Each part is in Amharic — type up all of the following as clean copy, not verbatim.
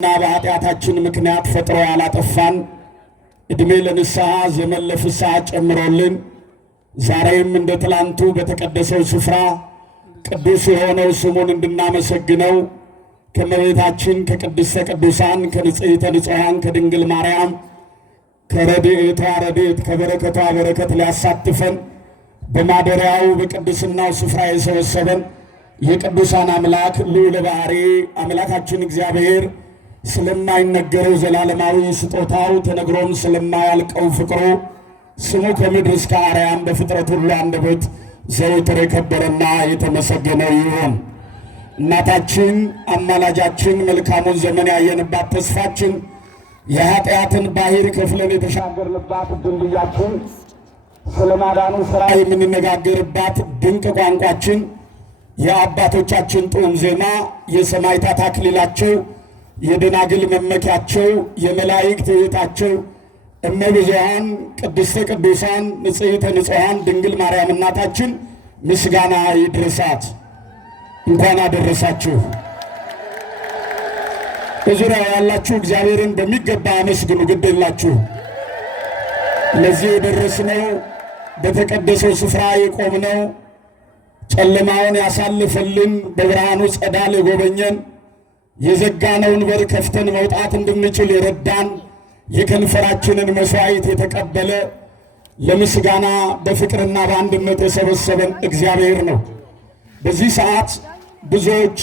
እና በኃጢአታችን ምክንያት ፈጥሮ ያላጠፋን እድሜ ለንስሐ ዘመን ለፍስሐ ጨምሮልን ዛሬም እንደ ትላንቱ በተቀደሰው ስፍራ ቅዱስ የሆነው ስሙን እንድናመሰግነው ከመቤታችን ከቅድስተ ቅዱሳን ከንጽሕተ ንጹሐን ከድንግል ማርያም ከረድኤቷ ረድኤት ከበረከቷ በረከት ሊያሳትፈን በማደሪያው በቅድስናው ስፍራ የሰበሰበን የቅዱሳን አምላክ ልዑለ ባሕርይ አምላካችን እግዚአብሔር ስለማይነገረው ዘላለማዊ ስጦታው ተነግሮም ስለማያልቀው ፍቅሩ ስሙ ከምድር እስከ አርያም በፍጥረት ሁሉ አንደበት ዘወትር የከበረና የተመሰገነ ይሁን። እናታችን አማላጃችን መልካሙን ዘመን ያየንባት ተስፋችን የኃጢአትን ባሕር ከፍለን የተሻገርንባት ድልድያችን ስለማዳኑ ሥራ የምንነጋገርባት ድንቅ ቋንቋችን የአባቶቻችን ጡም ዜማ የሰማዕታት አክሊላቸው የደናግል መመኪያቸው የመላእክት ሕይወታቸው እመብዙኃን ቅድስተ ቅዱሳን ንጽሕተ ንጹሐን ድንግል ማርያም እናታችን ምስጋና ይድረሳት። እንኳን አደረሳችሁ። በዙሪያው ያላችሁ እግዚአብሔርን በሚገባ አመስግኑ። ግድ የላችሁ። ለዚህ የደረስነው በተቀደሰው ስፍራ የቆምነው ጨለማውን ያሳልፈልን በብርሃኑ ጸዳል የጎበኘን የዘጋነውን በር ከፍተን መውጣት እንድንችል የረዳን የከንፈራችንን መሥዋዕት የተቀበለ ለምስጋና በፍቅርና በአንድነት የሰበሰበን እግዚአብሔር ነው። በዚህ ሰዓት ብዙዎች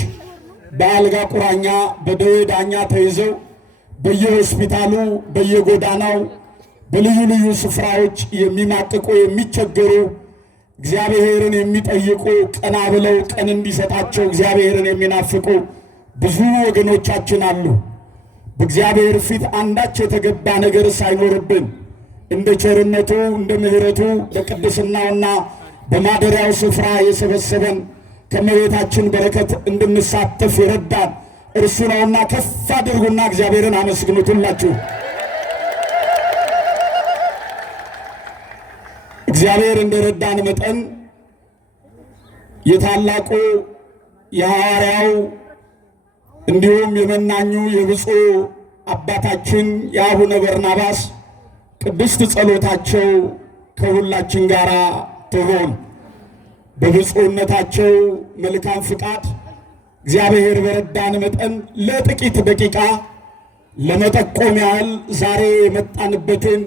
በአልጋ ቁራኛ በደዌ ዳኛ ተይዘው በየሆስፒታሉ በየጎዳናው በልዩ ልዩ ስፍራዎች የሚማቅቁ የሚቸገሩ እግዚአብሔርን የሚጠይቁ ቀና ብለው ቀን እንዲሰጣቸው እግዚአብሔርን የሚናፍቁ ብዙ ወገኖቻችን አሉ። በእግዚአብሔር ፊት አንዳች የተገባ ነገር ሳይኖርብን እንደ ቸርነቱ እንደ ምሕረቱ በቅድስናውና በማደሪያው ስፍራ የሰበሰበን ከመቤታችን በረከት እንድንሳተፍ የረዳን እርሱ ነውና ከፍ አድርጉና እግዚአብሔርን አመስግኑትላችሁ። እግዚአብሔር እንደረዳን መጠን የታላቁ የሐዋርያው እንዲሁም የመናኙ የብፁዕ አባታችን የአቡነ በርናባስ ቅድስት ጸሎታቸው ከሁላችን ጋር ትሆን። በብፁዕነታቸው መልካም ፍቃድ እግዚአብሔር በረዳን መጠን ለጥቂት ደቂቃ ለመጠቆም ያህል ዛሬ የመጣንበትን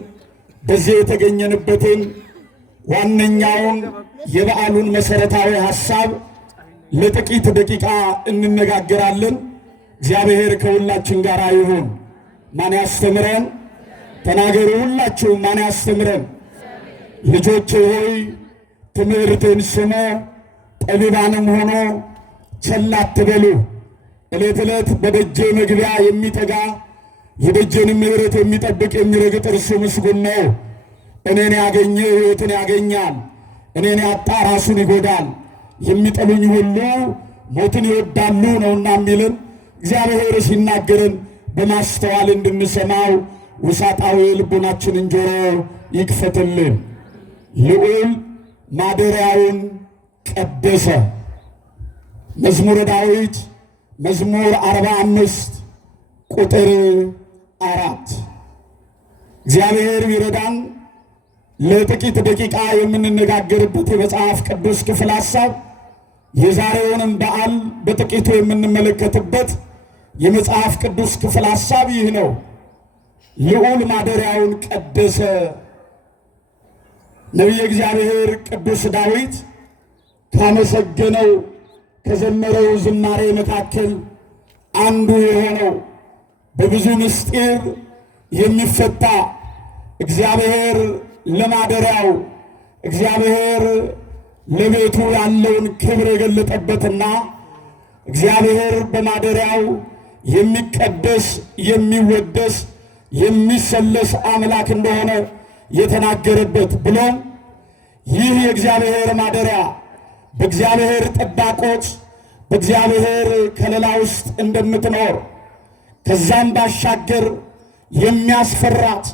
በዚህ የተገኘንበትን ዋነኛውን የበዓሉን መሠረታዊ ሐሳብ ለጥቂት ደቂቃ እንነጋገራለን። እግዚአብሔር ከሁላችን ጋር ይሁን። ማን ያስተምረን? ተናገሩ ሁላችሁ። ማን ያስተምረን? ልጆቼ ሆይ ትምህርትን ስሙ፣ ጠቢባንም ሆኖ ቸል አትበሉ። ዕለት ዕለት በደጄ መግቢያ የሚተጋ የደጄን ምሕረት የሚጠብቅ የሚረግጥ እርሱ ምስጉን ነው። እኔን ያገኘ ሕይወትን ያገኛል፣ እኔን ያጣ ራሱን ይጎዳል። የሚጠሉኝ ሁሉ ሞትን ይወዳሉ ነውና የሚልን እግዚአብሔር ሲናገርን በማስተዋል እንድንሰማው ውሳጣዊ ልቡናችንን ጆሮ ይክፈትልን። ልዑል ማደሪያውን ቀደሰ። መዝሙረ ዳዊት መዝሙር 45 ቁጥር 4። እግዚአብሔር ይረዳን። ለጥቂት ደቂቃ የምንነጋገርበት የመጽሐፍ ቅዱስ ክፍል ሐሳብ የዛሬውንም በዓል በጥቂቱ የምንመለከትበት የመጽሐፍ ቅዱስ ክፍል ሐሳብ ይህ ነው። ልዑል ማደሪያውን ቀደሰ። ነቢየ እግዚአብሔር ቅዱስ ዳዊት ካመሰገነው ከዘመረው ዝማሬ መካከል አንዱ የሆነው በብዙ ምስጢር የሚፈታ እግዚአብሔር ለማደሪያው እግዚአብሔር ለቤቱ ያለውን ክብር የገለጠበትና እግዚአብሔር በማደሪያው የሚቀደስ የሚወደስ የሚሰለስ አምላክ እንደሆነ የተናገረበት ብሎም ይህ የእግዚአብሔር ማደሪያ በእግዚአብሔር ጠባቆች በእግዚአብሔር ከለላ ውስጥ እንደምትኖር ከዛም ባሻገር የሚያስፈራት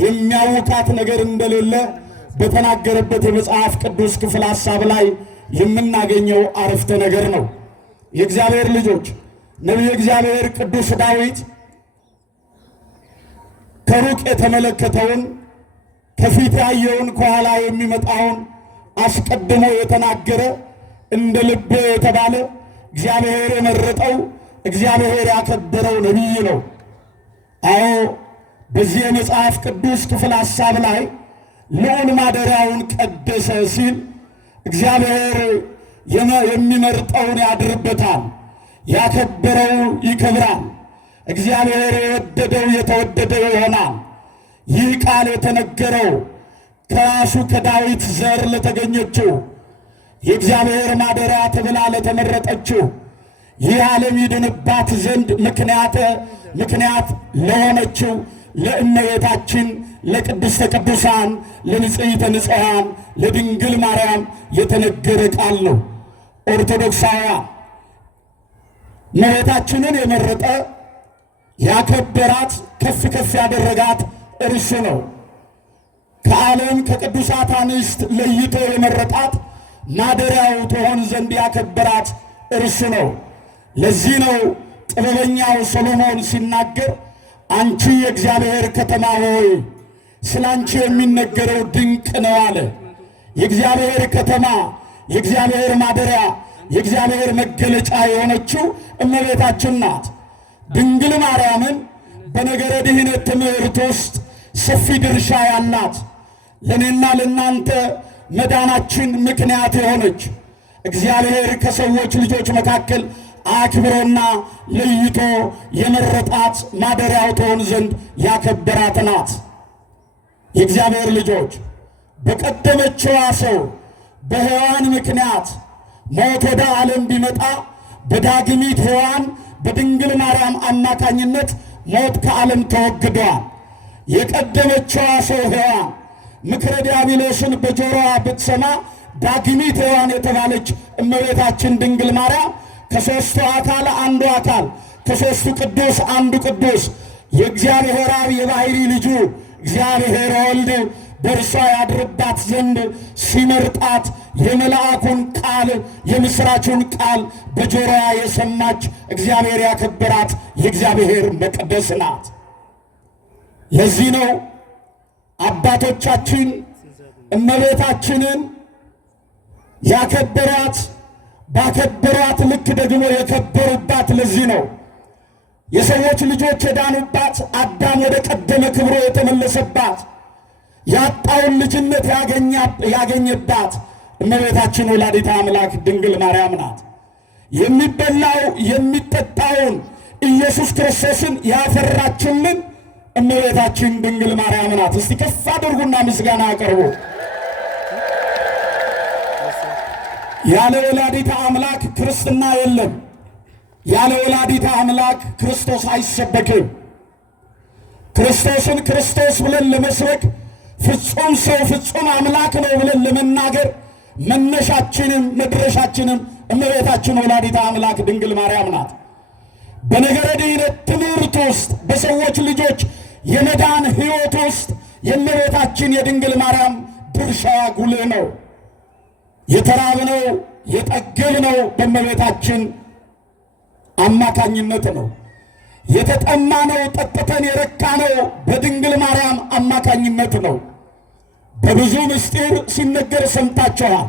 የሚያውቃት ነገር እንደሌለ በተናገረበት የመጽሐፍ ቅዱስ ክፍል ሐሳብ ላይ የምናገኘው አረፍተ ነገር ነው። የእግዚአብሔር ልጆች ነቢየ እግዚአብሔር ቅዱስ ዳዊት ከሩቅ የተመለከተውን ከፊት ያየውን ከኋላ የሚመጣውን አስቀድሞ የተናገረ እንደ ልቤ የተባለ እግዚአብሔር የመረጠው እግዚአብሔር ያከበረው ነቢይ ነው። አዎ በዚህ የመጽሐፍ ቅዱስ ክፍል ሐሳብ ላይ ልዑል ማደሪያውን ቀደሰ ሲል እግዚአብሔር የሚመርጠውን ያድርበታል፣ ያከበረው ይከብራል። እግዚአብሔር የወደደው የተወደደ ይሆናል። ይህ ቃል የተነገረው ከራሱ ከዳዊት ዘር ለተገኘችው የእግዚአብሔር ማደሪያ ተብላ ለተመረጠችው ይህ ዓለም ይድንባት ዘንድ ምክንያት ለሆነችው ለእመቤታችን ለቅድስተ ቅዱሳን ለንጽሕተ ንጹሐን ለድንግል ማርያም የተነገረ ቃል ነው። ኦርቶዶክሳውያን እመቤታችንን የመረጠ ያከበራት ከፍ ከፍ ያደረጋት እርሱ ነው። ከዓለም ከቅዱሳት አንስት ለይቶ የመረጣት ማደሪያው ትሆን ዘንድ ያከበራት እርሱ ነው። ለዚህ ነው ጥበበኛው ሰሎሞን ሲናገር አንቺ የእግዚአብሔር ከተማ ሆይ ስለ አንቺ የሚነገረው ድንቅ ነው አለ። የእግዚአብሔር ከተማ፣ የእግዚአብሔር ማደሪያ፣ የእግዚአብሔር መገለጫ የሆነችው እመቤታችን ናት። ድንግል ማርያምን በነገረ ድኅነት ትምህርት ውስጥ ሰፊ ድርሻ ያላት ለእኔና ለእናንተ መዳናችን ምክንያት የሆነች እግዚአብሔር ከሰዎች ልጆች መካከል አክብሮና ለይቶ የመረጣት ማደሪያው ትሆን ዘንድ ያከበራት ናት። የእግዚአብሔር ልጆች በቀደመችዋ ሰው በሔዋን ምክንያት ሞት ወደ ዓለም ቢመጣ በዳግሚት ሔዋን በድንግል ማርያም አማካኝነት ሞት ከዓለም ተወግዷል። የቀደመችዋ ሰው ሔዋን ምክረ ዲያብሎስን በጆሮዋ ብትሰማ ዳግሚት ሔዋን የተባለች እመቤታችን ድንግል ማርያም ከሦስቱ አካል አንዱ አካል ከሦስቱ ቅዱስ አንዱ ቅዱስ የእግዚአብሔር አብ የባሕሪ ልጁ እግዚአብሔር ወልድ በእርሷ ያድርባት ዘንድ ሲመርጣት የመልአኩን ቃል የምሥራቹን ቃል በጆሮዋ የሰማች እግዚአብሔር ያከበራት የእግዚአብሔር መቅደስ ናት። ለዚህ ነው አባቶቻችን እመቤታችንን ያከበሯት፣ ባከበሯት ልክ ደግሞ የከበሩባት። ለዚህ ነው የሰዎች ልጆች የዳኑባት፣ አዳም ወደ ቀደመ ክብሮ የተመለሰባት፣ ያጣውን ልጅነት ያገኘባት እመቤታችን ወላዲተ አምላክ ድንግል ማርያም ናት። የሚበላው የሚጠጣውን ኢየሱስ ክርስቶስን ያፈራችልን እመቤታችን ድንግል ማርያም ናት። እስቲ ከፍ አድርጉና ምስጋና አቅርቡ። ያለ ወላዲተ አምላክ ክርስትና የለም። ያለ ወላዲተ አምላክ ክርስቶስ አይሰበክም። ክርስቶስን ክርስቶስ ብለን ለመስበክ ፍጹም ሰው ፍጹም አምላክ ነው ብለን ለመናገር መነሻችንም መድረሻችንም እመቤታችን ወላዲተ አምላክ ድንግል ማርያም ናት። በነገረ ድኅነት ትምህርት ውስጥ በሰዎች ልጆች የመዳን ሕይወት ውስጥ የእመቤታችን የድንግል ማርያም ድርሻዋ ጉልህ ነው። የተራብነው የጠገብነው በእመቤታችን አማካኝነት ነው። የተጠማነው ጠጥተን የረካነው በድንግል ማርያም አማካኝነት ነው። በብዙ ምስጢር ሲነገር ሰምታችኋል።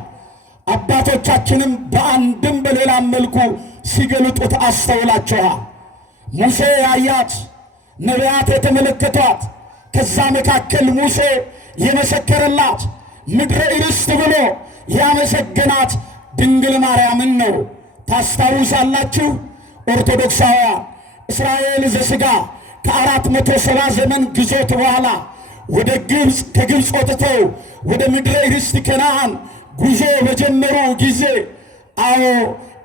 አባቶቻችንም በአንድም በሌላም መልኩ ሲገልጡት አስተውላችኋል። ሙሴ ያያት፣ ነቢያት የተመለከቷት፣ ከዛ መካከል ሙሴ የመሰከረላት ምድረ ርስት ብሎ ያመሰገናት ድንግል ማርያምን ነው። ታስታውሳላችሁ ኦርቶዶክሳውያን እስራኤል ዘሥጋ ከ470 ዘመን ግዞት በኋላ ወደ ግብፅ ከግብፅ ወጥተው ወደ ምድረ ርስት ከነዓን ጉዞ በጀመሩ ጊዜ አዎ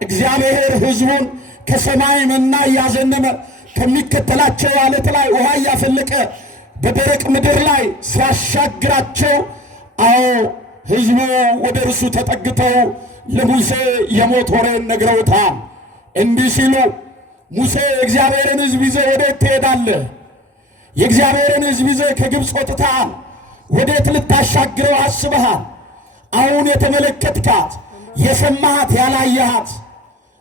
እግዚአብሔር ሕዝቡን ከሰማይ መና እያዘነመ ከሚከተላቸው ዓለት ላይ ውሃ እያፈለቀ በደረቅ ምድር ላይ ሲያሻግራቸው አዎ ሕዝቡ ወደ እርሱ ተጠግተው ለሙሴ የሞት ወሬን ነግረውታል። እንዲህ ሲሉ ሙሴ የእግዚአብሔርን ሕዝብ ይዘህ ወዴት ትሄዳለህ? የእግዚአብሔርን ሕዝብ ይዘህ ከግብፅ ወጥተሃል። ወዴት ልታሻግረው አስበሃል? አሁን የተመለከትካት የሰማሃት ያላየሃት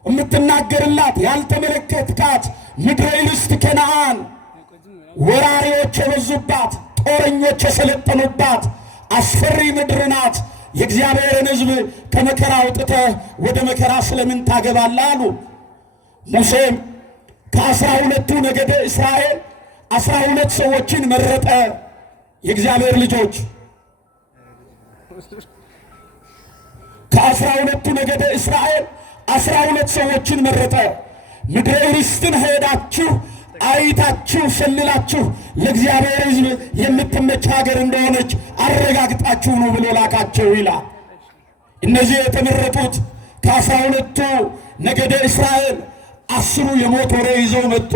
የምትናገርላት ያልተመለከትካት ምድረ ርስት ከነዓን ወራሪዎች የበዙባት፣ ጦረኞች የሰለጠኑባት አስፈሪ ምድር ናት። የእግዚአብሔርን ሕዝብ ከመከራ አውጥተህ ወደ መከራ ስለምን ታገባለህ አሉ። ሙሴም ከ12ቱ ነገደ እስራኤል 12 ሰዎችን መረጠ። የእግዚአብሔር ልጆች ከ12ቱ ነገደ እስራኤል 12 ሰዎችን መረጠ። ምድረ ርስትን ሄዳችሁ አይታችሁ ሰልላችሁ ለእግዚአብሔር ሕዝብ የምትመች ሀገር እንደሆነች አረጋግጣችሁ ነው ብሎ ላካቸው ይላል። እነዚህ የተመረጡት ከ12ቱ ነገደ እስራኤል 10ሩ የሞት ወሬ ይዘው መጡ።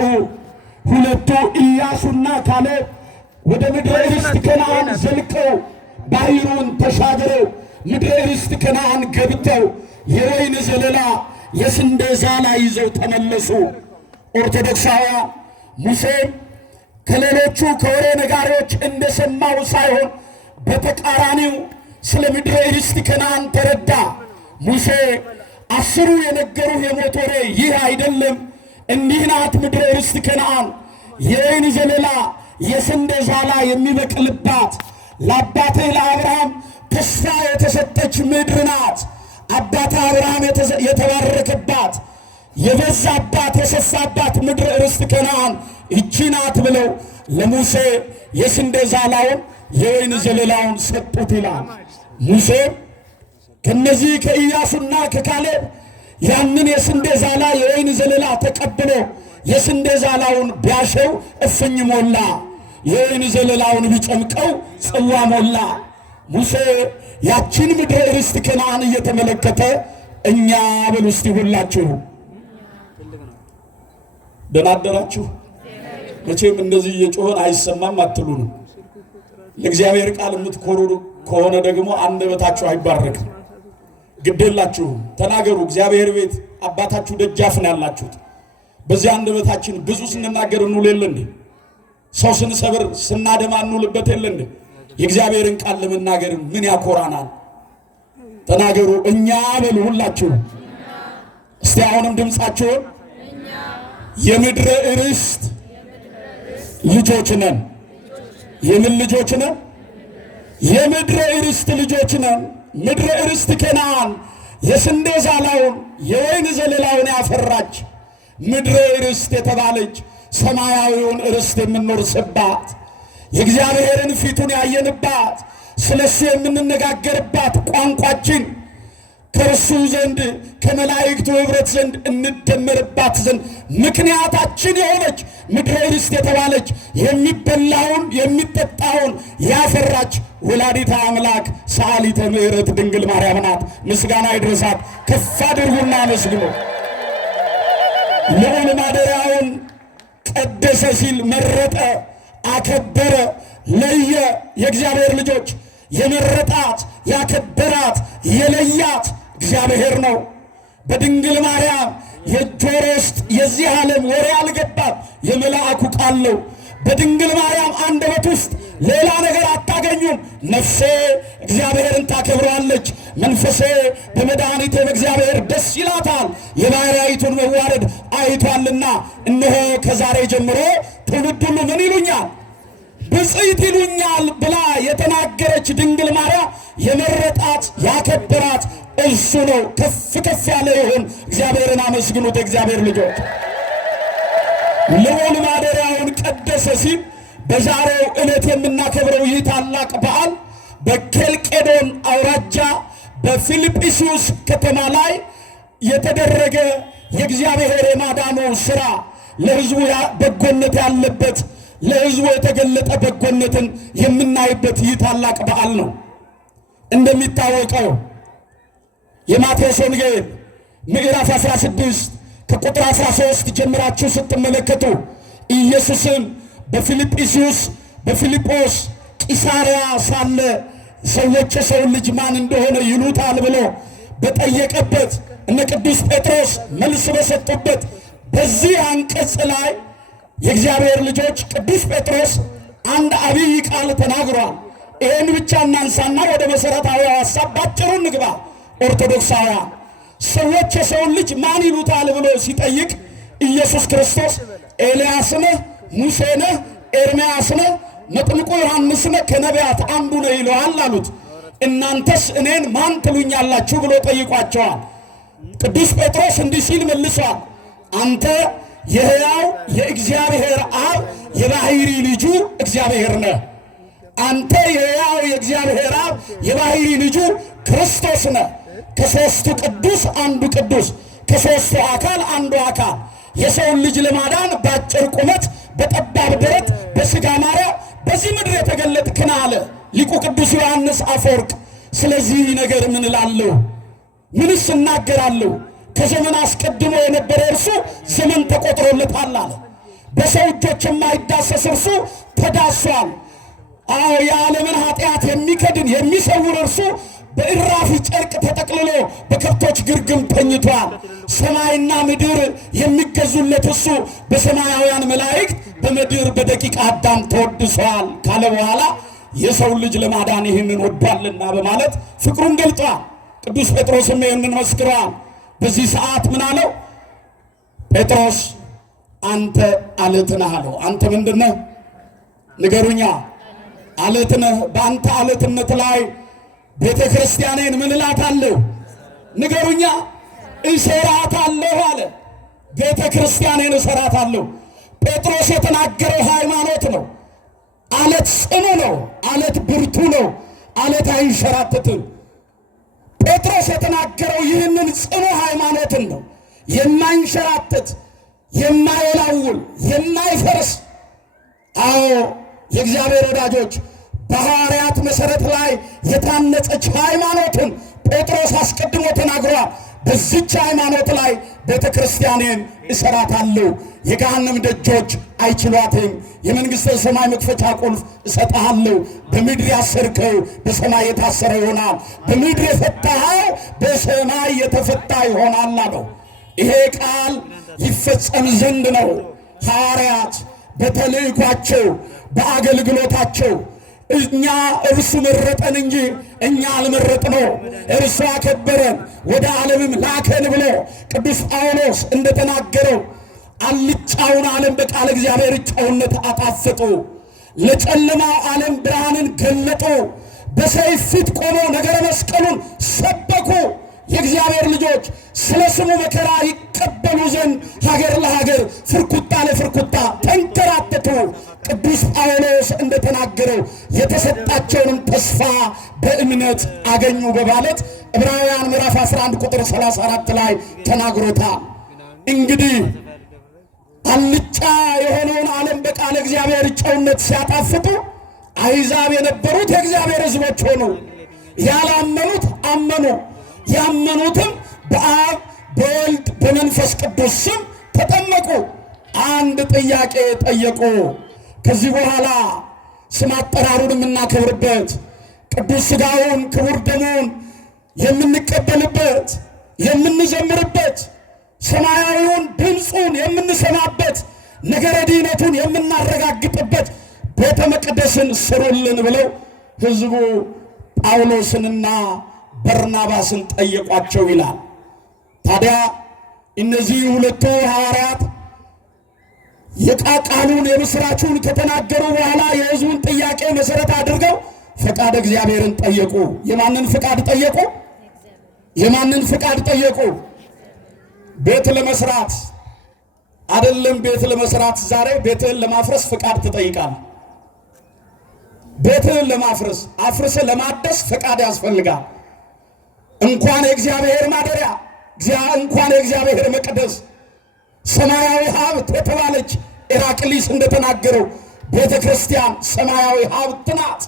2ቱ ኢያሱና ካሌብ ወደ ምድረ ርስት ከነዓን ዘልቀው ባሕሩን ተሻግረው ምድረ ርስት ከነዓን ገብተው የወይን ዘለላ የስንዴ ዛላ ይዘው ተመለሱ። ኦርቶዶክሳውያን ሙሴም ከሌሎቹ ከወሬ ነጋሪዎች እንደሰማው ሳይሆን በተቃራኒው ስለ ምድረ ርስት ከነዓን ተረዳ። ሙሴ 10ሩ የነገሩህ የሞት ወሬ ይህ አይደለም፣ እንዲህ ናት ምድረ ርስት ከነዓን፣ የወይን ዘለላ የስንዴ ዛላ የሚበቅልባት ለአባትህ ለአብርሃም ተስፋ የተሰጠች ምድር ናት። አባት አብርሃም የተባረከባት የበዛባት የሰፋባት ምድረ ርስት ከነዓን ይህች ናት ብለው ለሙሴ የስንዴ ዛላውን የወይን ዘለላውን ሰጡት ይላል። ሙሴ ከነዚህ ከኢያሱና ከካሌብ ያንን የስንዴ ዛላ የወይን ዘለላ ተቀብሎ የስንዴ ዛላውን ቢያሸው እፍኝ ሞላ፣ የወይን ዘለላውን ቢጨምቀው ጽዋ ሞላ። ሙሴ ያችን ምድረ ርስት ከነዓን እየተመለከተ እኛ በሉ እስቲ ሁላችሁ ደህና አደራችሁ። መቼም እንደዚህ እየጮኸን አይሰማም አትሉን። ለእግዚአብሔር ቃል የምትኮሩ ከሆነ ደግሞ አንደበታችሁ አይባረክም። ግዴላችሁም ተናገሩ። እግዚአብሔር ቤት አባታችሁ ደጃፍ ነው ያላችሁት። በዚህ አንደበታችን ብዙ ስንናገር እንውል የለ እንዴ? ሰው ስንሰብር ስናደማ እንውልበት የለ እንዴ? የእግዚአብሔርን ቃል ለመናገር ምን ያኮራናል? ተናገሩ። እኛ በሉ ሁላችሁ እስቲ አሁንም ድምፃችሁን የምድረ ርስት ልጆች ነን። የምን ልጆች ነን? የምድረ ርስት ልጆች ነን። ምድረ ርስት ከነዓን የስንዴ ዛላውን የወይን ዘለላውን ያፈራች ምድረ ርስት የተባለች ሰማያዊውን ርስት የምንወርስባት የእግዚአብሔርን ፊቱን ያየንባት ስለሱ የምንነጋገርባት ቋንቋችን ከእርሱ ዘንድ ከመላእክቱ ኅብረት ዘንድ እንደመርባት ዘንድ ምክንያታችን የሆነች ምድረ ርስት የተባለች የሚበላውን የሚጠጣውን ያፈራች ወላዲተ አምላክ ሰዓሊተ ምሕረት ድንግል ማርያም ናት። ምስጋና ይድረሳት። ከፍ አድርጉና መስግኑ። ልዑል ማደሪያውን ቀደሰ ሲል መረጠ፣ አከበረ፣ ለየ። የእግዚአብሔር ልጆች የመረጣት ያከበራት የለያት እግዚአብሔር ነው። በድንግል ማርያም የጆሮ ውስጥ የዚህ ዓለም ወሬ አልገባም፣ የመልአኩ ቃል ነው። በድንግል ማርያም አንደበት ውስጥ ሌላ ነገር አታገኙም። ነፍሴ እግዚአብሔርን ታከብረዋለች፣ መንፈሴ በመድኃኒቴ በእግዚአብሔር ደስ ይላታል፣ የባሕርያይቱን መዋረድ አይቷልና። እነሆ ከዛሬ ጀምሮ ትውልድ ሁሉ ምን ይሉኛል? ብፅዕት ይሉኛል ብላ የተናገረች ድንግል ማርያም የመረጣት ያከበራት እሱ ነው። ከፍ ከፍ ያለ ይሁን። እግዚአብሔርን አመስግኑት። የእግዚአብሔር ልጆች ልዑል ማደሪያውን ቀደሰ ሲል በዛሬው ዕለት የምናከብረው ይህ ታላቅ በዓል በኬልቄዶን አውራጃ በፊልጵስዩስ ከተማ ላይ የተደረገ የእግዚአብሔር የማዳኑ ሥራ ለሕዝቡ በጎነት ያለበት ለሕዝቡ የተገለጠ በጎነትን የምናይበት ይህ ታላቅ በዓል ነው። እንደሚታወቀው የማቴዎስ ወንጌል ምዕራፍ 16 ከቁጥር 13 ጀምራችሁ ስትመለከቱ ኢየሱስም በፊልጵስዩስ በፊልጶስ ቂሳርያ ሳለ ሰዎች የሰውን ልጅ ማን እንደሆነ ይሉታል ብሎ በጠየቀበት እነ ቅዱስ ጴጥሮስ መልስ በሰጡበት በዚህ አንቀጽ ላይ የእግዚአብሔር ልጆች ቅዱስ ጴጥሮስ አንድ አብይ ቃል ተናግሯል። ይህን ብቻ እናንሳና ወደ መሠረታዊ ሐሳብ ባጭሩ እንግባ። ኦርቶዶክሳውያን ሰዎች የሰውን ልጅ ማን ይሉታል ብሎ ሲጠይቅ ኢየሱስ ክርስቶስ ኤልያስ ነህ፣ ሙሴ ነህ፣ ኤርምያስ ነህ? መጥምቁ ዮሐንስ ነህ? ከነቢያት አንዱ ነው ይለዋል አሉት። እናንተስ እኔን ማን ትሉኛላችሁ ብሎ ጠይቋቸዋል። ቅዱስ ጴጥሮስ እንዲህ ሲል መልሷል። አንተ የሕያው የእግዚአብሔር አብ የባሕሪ ልጁ እግዚአብሔር ነህ። አንተ የሕያው የእግዚአብሔር አብ የባሕሪ ልጁ ክርስቶስ ነህ። ከሦስቱ ቅዱስ አንዱ ቅዱስ፣ ከሦስቱ አካል አንዱ አካል፣ የሰውን ልጅ ለማዳን በአጭር ቁመት በጠባብ ደረት በሥጋ ማርያም በዚህ ምድር የተገለጥክ ነህ አለ ሊቁ ቅዱስ ዮሐንስ አፈወርቅ። ስለዚህ ነገር ምን እላለሁ? ምንስ እናገራለሁ? ከዘመን አስቀድሞ የነበረ እርሱ ዘመን ተቆጥሮለታል አለ። በሰው እጆች የማይዳሰስ እርሱ ተዳሷል። አዎ የዓለምን ኃጢአት የሚከድን የሚሰውር እርሱ በእራፊ ጨርቅ ተጠቅልሎ በከብቶች ግርግም ተኝቷል። ሰማይና ምድር የሚገዙለት እሱ በሰማያውያን መላእክት በምድር በደቂቀ አዳም ተወድሷል ካለ በኋላ የሰው ልጅ ለማዳን ይህንን ወዷልና በማለት ፍቅሩን ገልጧል። ቅዱስ ጴጥሮስም ይህንን መስክሯል። በዚህ ሰዓት ምን አለው? ጴጥሮስ አንተ አለት ነህ አለው። አንተ ምንድን ነህ? ንገሩኛ። አለት ነህ። በአንተ አለትነት ላይ ቤተ ክርስቲያኔን ምን እላታለሁ? ንገሩኛ። እሰራታለሁ አለ። ቤተ ክርስቲያኔን እሰራታለሁ። ጴጥሮስ የተናገረው ሃይማኖት ነው። አለት ጽኑ ነው። አለት ብርቱ ነው። አለት አይንሸራተትም። ጴጥሮስ የተናገረው ይህንን ጽኑ ሃይማኖትን ነው። የማይንሸራተት የማይወላውል የማይፈርስ። አዎ የእግዚአብሔር ወዳጆች በሐዋርያት መሠረት ላይ የታነጸች ሃይማኖትን ጴጥሮስ አስቀድሞ ተናግሯል። በዚች ሃይማኖት ላይ ቤተ ክርስቲያኔን እሰራታለሁ፣ የገሃነም ደጆች አይችሏትም፣ የመንግሥተ ሰማይ መክፈቻ ቁልፍ እሰጥሃለሁ፣ በምድር ያሰርከው በሰማይ የታሰረ ይሆናል፣ በምድር የፈታኸው በሰማይ የተፈታ ይሆናል አለው። ይሄ ቃል ይፈጸም ዘንድ ነው ሐዋርያት በተልእኳቸው በአገልግሎታቸው እኛ እርሱ መረጠን እንጂ እኛ አልመረጥነው፣ እርሱ አከበረን ወደ ዓለምም ላከን ብሎ ቅዱስ ጳውሎስ እንደተናገረው አልጫውን ዓለም በቃለ እግዚአብሔር ጨውነት አጣፈጡ፣ ለጨለማው ዓለም ብርሃንን ገለጡ፣ በሰይፍ ፊት ቆመው ነገረ መስቀሉን ሰበኩ። የእግዚአብሔር ልጆች ስለ ስሙ መከራ ይቀበሉ ዘንድ ሀገር ለሀገር ፍርኩታ ለፍርኩታ ተንከራተቱ። ቅዱስ ጳውሎስ እንደተናገረው የተሰጣቸውንም ተስፋ በእምነት አገኙ በማለት ዕብራውያን ምዕራፍ 11 ቁጥር 34 ላይ ተናግሮታል። እንግዲህ አልጫ የሆነውን ዓለም በቃለ እግዚአብሔር ጨውነት ሲያጣፍጡ አሕዛብ የነበሩት የእግዚአብሔር ሕዝቦች ሆኑ። ያላመኑት አመኑ። ያመኑትም በአብ በወልድ በመንፈስ ቅዱስ ስም ተጠመቁ። አንድ ጥያቄ ጠየቁ። ከዚህ በኋላ ስም አጠራሩን የምናከብርበት ቅዱስ ሥጋውን ክቡር ደሙን የምንቀበልበት የምንዘምርበት ሰማያዊውን ድምፁን የምንሰማበት ነገረ ድኅነቱን የምናረጋግጥበት ቤተ መቅደስን ስሩልን ብለው ሕዝቡ ጳውሎስንና በርናባስን ጠየቋቸው ይላል። ታዲያ እነዚህ ሁለቱ ሐዋርያት የቃሉን የምሥራቹን ከተናገሩ በኋላ የሕዝቡን ጥያቄ መሠረት አድርገው ፈቃድ እግዚአብሔርን ጠየቁ። የማንን ፍቃድ ጠየቁ? የማንን ፍቃድ ጠየቁ? ቤት ለመስራት አይደለም። ቤት ለመስራት ዛሬ ቤትህን ለማፍረስ ፍቃድ ትጠይቃለህ። ቤትህን ለማፍረስ አፍርሰ ለማደስ ፍቃድ ያስፈልጋል። እንኳን የእግዚአብሔር ማደሪያ እንኳን የእግዚአብሔር መቅደስ ሰማያዊ ሀብት የተባለች ኢራቅሊስ እንደተናገረው ቤተ ክርስቲያን ሰማያዊ ሀብት ናት።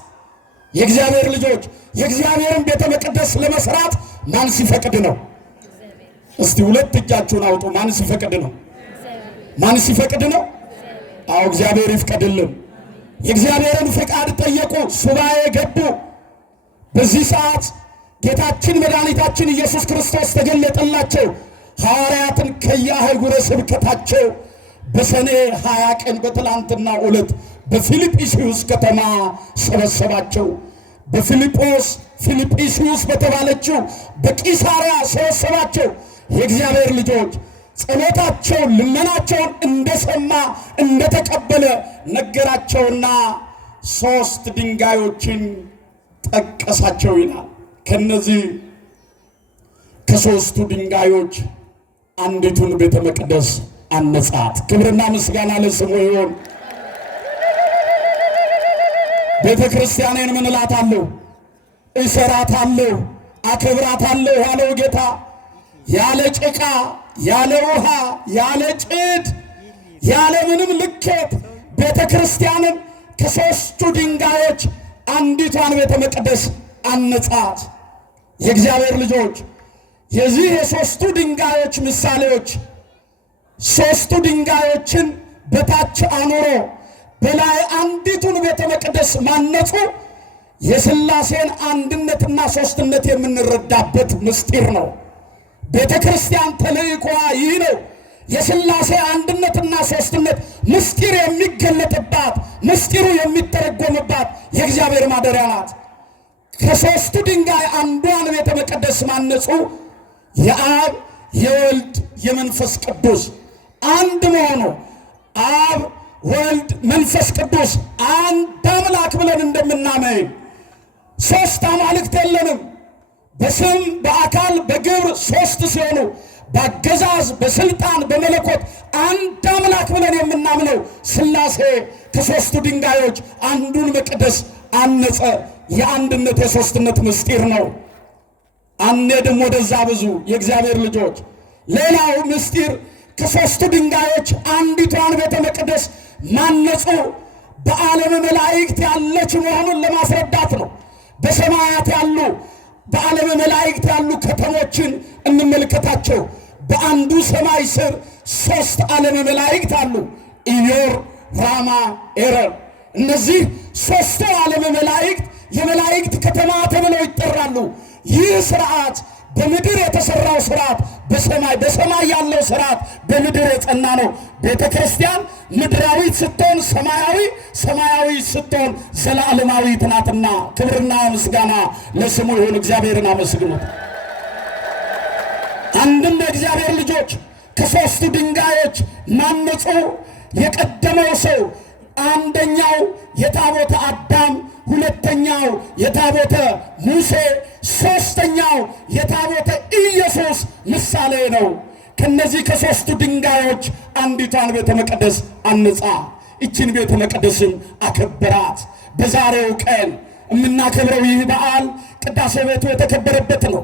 የእግዚአብሔር ልጆች የእግዚአብሔርን ቤተ መቅደስ ለመስራት ማን ሲፈቅድ ነው? እስቲ ሁለት እጃችሁን አውጡ። ማን ሲፈቅድ ነው? ማን ሲፈቅድ ነው? አዎ እግዚአብሔር ይፍቀድልን። የእግዚአብሔርን ፍቃድ ጠየቁ፣ ሱባኤ ገቡ። በዚህ ሰዓት ጌታችን መድኃኒታችን ኢየሱስ ክርስቶስ ተገለጠላቸው። ሐዋርያትን ከየአህጉረ ስብከታቸው በሰኔ 20 ቀን በትላንትና ዕለት በፊልጵስዩስ ከተማ ሰበሰባቸው። ፊልጵስዩስ በተባለችው በቂሳርያ ሰበሰባቸው። የእግዚአብሔር ልጆች ጸሎታቸውን ልመናቸውን እንደሰማ እንደተቀበለ ነገራቸውና 3 ድንጋዮችን ጠቀሳቸው ይላል። ከነዚህ ከ3ቱ ድንጋዮች አንዲቱን ቤተ መቅደስ አነጻት። ክብርና ምስጋና ለስሙ ይሁን። ቤተ ክርስቲያኔን ምን እላታለሁ? እሰራታለሁ፣ አከብራታለሁ ያለው ጌታ ያለ ጭቃ ያለ ውሃ ያለ ጭድ ያለ ምንም ልኬት ቤተ ክርስቲያንን ከ3ቱ ድንጋዮች አንዲቷን ቤተ መቅደስ አነጻት። የእግዚአብሔር ልጆች የዚህ የ3ቱ ድንጋዮች ምሳሌዎች 3ቱ ድንጋዮችን በታች አኑሮ በላይ አንዲቱን ቤተ መቅደስ ማነጹ የሥላሴን አንድነትና ሦስትነት የምንረዳበት ምስጢር ነው። ቤተ ክርስቲያን ተልእኮዋ ይህ ነው። የሥላሴ አንድነትና ሦስትነት ምስጢር የሚገለጥባት ምስጢሩ የሚተረጎምባት የእግዚአብሔር ማደሪያ ናት። ከ3ቱ ድንጋይ አንዷን ቤተ መቅደስ ማነጹ የአብ የወልድ የመንፈስ ቅዱስ አንድ መሆኑ አብ ወልድ መንፈስ ቅዱስ አንድ አምላክ ብለን እንደምናምን 3 አማልክት የለንም። በስም በአካል በግብር 3 ሲሆኑ በአገዛዝ በስልጣን በመለኮት አንድ አምላክ ብለን የምናምነው ሥላሴ ከ3ቱ ድንጋዮች አንዱን መቅደስ አነጸ። የአንድነት የሦስትነት ምስጢር ነው። አንሄድም ወደዛ ብዙ የእግዚአብሔር ልጆች። ሌላው ምስጢር ከ3ቱ ድንጋዮች አንዲቷን ቤተ መቅደስ ማነጹ በዓለመ መላእክት ያለች መሆኑን ለማስረዳት ነው። በሰማያት ያሉ በዓለመ መላእክት ያሉ ከተሞችን እንመልከታቸው። በአንዱ ሰማይ ስር 3 ዓለመ መላእክት አሉ። ኢዮር፣ ራማ፣ ኤረር። እነዚህ 3ቱ ዓለመ መላእክት የመላእክት ከተማ ተብለው ይጠራሉ። ይህ ስርዓት በምድር የተሰራው ስርዓት በሰማይ ያለው ስርዓት በምድር የጸና ነው። ቤተ ክርስቲያን ምድራዊት ስትሆን ሰማያዊ ስትሆን ዘላለማዊት ናትና ክብርና ምስጋና ለስሙ ይሁን። እግዚአብሔርን አመስግኑት። አንድም የእግዚአብሔር ልጆች ከ3ቱ ድንጋዮች ማነጹ የቀደመው ሰው አንደኛው የታቦተ አዳም፣ ሁለተኛው የታቦተ ሙሴ፣ 3ኛው የታቦተ ኢየሱስ ምሳሌ ነው። ከነዚህ ከ3ቱ ድንጋዮች አንዲቷን ቤተ መቅደስ አነጻ። እችን ቤተ መቅደስን አከበራት። በዛሬው ቀን የምናከብረው ይህ በዓል ቅዳሴ ቤቱ የተከበረበት ነው።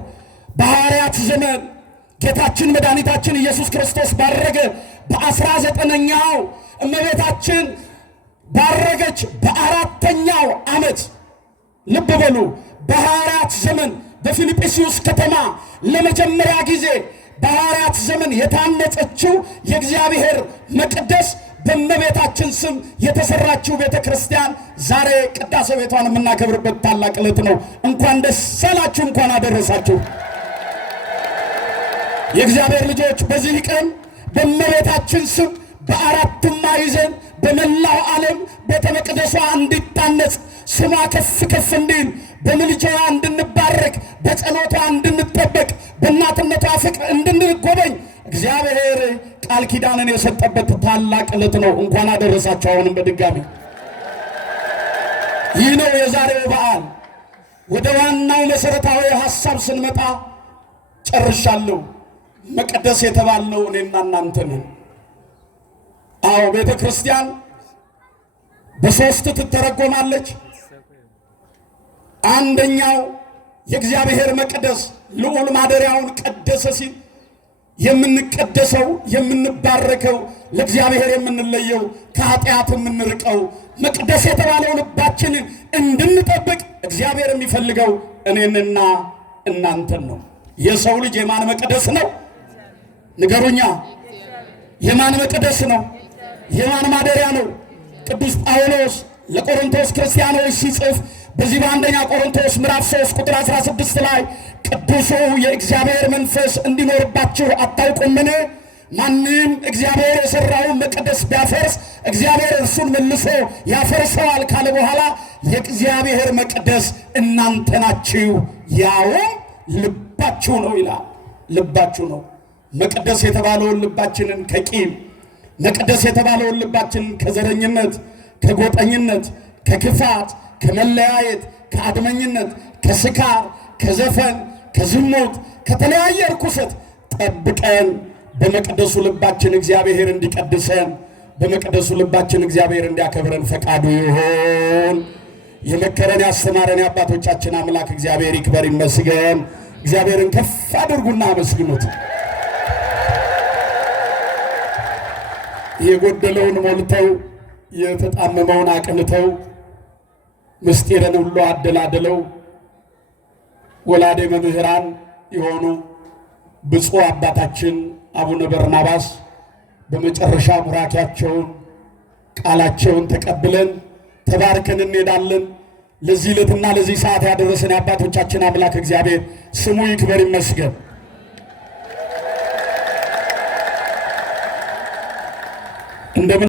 በሐዋርያት ዘመን ጌታችን መድኃኒታችን ኢየሱስ ክርስቶስ ባረገ በ19ኛው እመቤታችን ባረገች በ4ኛው ዓመት ልብ በሉ፣ በሐዋርያት ዘመን በፊልጵስዩስ ከተማ ለመጀመሪያ ጊዜ በሐዋርያት ዘመን የታነጸችው የእግዚአብሔር መቅደስ በእመቤታችን ስም የተሰራችው ቤተ ክርስቲያን ዛሬ ቅዳሴ ቤቷን የምናከብርበት ታላቅ ዕለት ነው። እንኳን ደስ አላችሁ፣ እንኳን አደረሳችሁ። የእግዚአብሔር ልጆች በዚህ ቀን በእመቤታችን ስም በ4ቱም ማዕዘን በመላው ዓለም ቤተ መቅደሷ እንዲታነጽ ስሟ ከፍ ከፍ እንዲል በምልጃዋ እንድንባረክ በጸሎቷ እንድንጠበቅ በእናትነቷ ፍቅር እንድንጎበኝ እግዚአብሔር ቃል ኪዳንን የሰጠበት ታላቅ ዕለት ነው። እንኳን አደረሳችሁ። አሁንም በድጋሚ ይህ ነው የዛሬው በዓል። ወደ ዋናው መሰረታዊ ሐሳብ ስንመጣ ጨርሻለሁ። መቅደስ የተባልነው እኔና እናንተ ነን። አዎ ቤተ ክርስቲያን በ3 ትተረጎማለች። አንደኛው የእግዚአብሔር መቅደስ ልዑል ማደሪያውን ቀደሰ ሲል የምንቀደሰው የምንባረከው ለእግዚአብሔር የምንለየው ከኃጢአት የምንርቀው መቅደስ የተባለው ልባችንን እንድንጠብቅ እግዚአብሔር የሚፈልገው እኔንና እናንተን ነው። የሰው ልጅ የማን መቅደስ ነው? ንገሩኛ። የማን መቅደስ ነው? የማን ማደሪያ ነው? ቅዱስ ጳውሎስ ለቆሮንቶስ ክርስቲያኖች ሲጽፍ በዚህ በአንደኛ ቆሮንቶስ ምዕራፍ 3 ቁጥር 16 ላይ ቅዱሱ የእግዚአብሔር መንፈስ እንዲኖርባችሁ አታውቁምን? ማንም እግዚአብሔር የሠራውን መቅደስ ቢያፈርስ እግዚአብሔር እርሱን መልሶ ያፈርሰዋል ካለ በኋላ የእግዚአብሔር መቅደስ እናንተ ናችሁ፣ ያውም ልባችሁ ነው ይላል። ልባችሁ ነው። መቅደስ የተባለውን ልባችንን ከቂም፣ መቅደስ የተባለውን ልባችንን ከዘረኝነት፣ ከጎጠኝነት፣ ከክፋት፣ ከመለያየት፣ ከአድመኝነት፣ ከስካር፣ ከዘፈን፣ ከዝሙት፣ ከተለያየ ርኩሰት ጠብቀን በመቅደሱ ልባችን እግዚአብሔር እንዲቀድሰን፣ በመቅደሱ ልባችን እግዚአብሔር እንዲያከብረን ፈቃዱ ይሁን። የመከረን ያስተማረን የአባቶቻችን አምላክ እግዚአብሔር ይክበር ይመስገን። እግዚአብሔርን ከፍ አድርጉና አመስግኑት። የጎደለውን ሞልተው የተጣመመውን አቅንተው ምስጢርን ሁሉ አደላድለው ወላዴ መምህራን የሆኑ ብፁዕ አባታችን አቡነ በርናባስ በመጨረሻ ቡራኪያቸውን ቃላቸውን ተቀብለን ተባርከን እንሄዳለን። ለዚህ ዕለትና ለዚህ ሰዓት ያደረሰን የአባቶቻችን አምላክ እግዚአብሔር ስሙ ይክበር ይመስገን። እንደምን